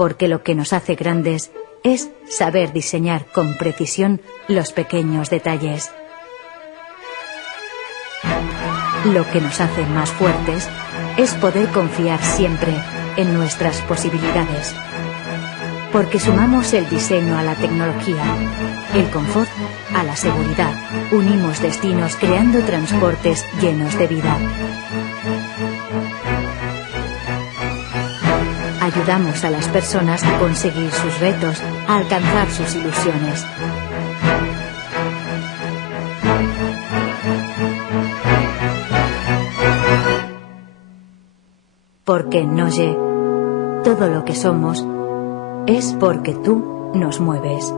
porque lo que nos hace grandes es saber diseñar con precisión los pequeños detalles. Lo que nos hace más fuertes es poder confiar siempre en nuestras posibilidades, porque sumamos el diseño a la tecnología, el confort a la seguridad, unimos destinos creando transportes llenos de vida. Ayudamos a las personas a conseguir sus retos, a alcanzar sus ilusiones. Porque Noye, todo lo que somos es porque tú nos mueves.